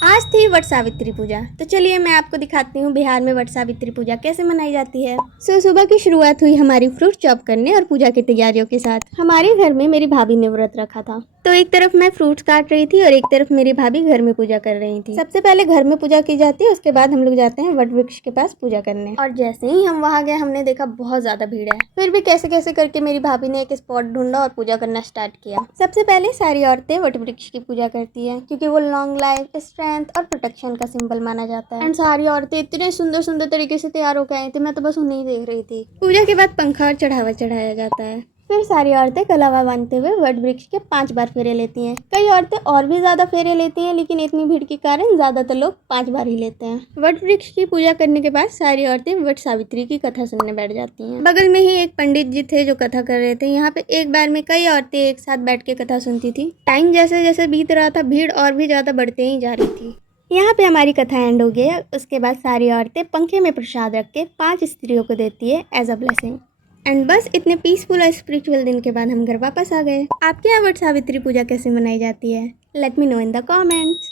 आज थी वट सावित्री पूजा, तो चलिए मैं आपको दिखाती हूँ बिहार में वट सावित्री पूजा कैसे मनाई जाती है। सुबह की शुरुआत हुई हमारी फ्रूट चॉप करने और पूजा की तैयारियों के साथ। हमारे घर में मेरी भाभी ने व्रत रखा था, तो एक तरफ मैं फ्रूट्स काट रही थी और एक तरफ मेरी भाभी घर में पूजा कर रही थी। सबसे पहले घर में पूजा की जाती है, उसके बाद हम लोग जाते हैं वट वृक्ष के पास पूजा करने। और जैसे ही हम वहाँ गए हमने देखा बहुत ज्यादा भीड़ है, फिर भी कैसे कैसे करके मेरी भाभी ने एक स्पॉट ढूंढा और पूजा करना स्टार्ट किया। सबसे पहले सारी औरतें वट वृक्ष की पूजा करती है, क्योंकि वो लॉन्ग लाइफ, स्ट्रेंथ और प्रोटेक्शन का सिंबल माना जाता है। एंड सारी औरतें इतने सुंदर सुंदर तरीके से तैयार होकर आई थी, मैं तो बस उन्हें ही देख रही थी। पूजा के बाद पंखा और चढ़ावा चढ़ाया जाता है। फिर सारी औरतें कलावा बांधते हुए वट वृक्ष के 5 बार फेरे लेती हैं। कई औरतें और भी ज्यादा फेरे लेती हैं, लेकिन इतनी भीड़ के कारण ज्यादातर लोग 5 बार ही लेते हैं। वट वृक्ष की पूजा करने के बाद सारी औरतें वट सावित्री की कथा सुनने बैठ जाती हैं। बगल में ही एक पंडित जी थे जो कथा कर रहे थे। यहाँ पे एक बार में कई औरतें एक साथ बैठ के कथा सुनती थी। टाइम जैसे जैसे बीत रहा था, भीड़ और भी ज्यादा बढ़ते ही जा रही थी। यहाँ पे हमारी कथा एंड हो गई है। उसके बाद सारी औरतें पंखे में प्रसाद रख के 5 स्त्रियों को देती है एज अ ब्लेसिंग। एंड बस इतने पीसफुल और स्पिरिचुअल दिन के बाद हम घर वापस आ गए। आपके यहाँ वट सावित्री पूजा कैसे मनाई जाती है? Let me know in the comments.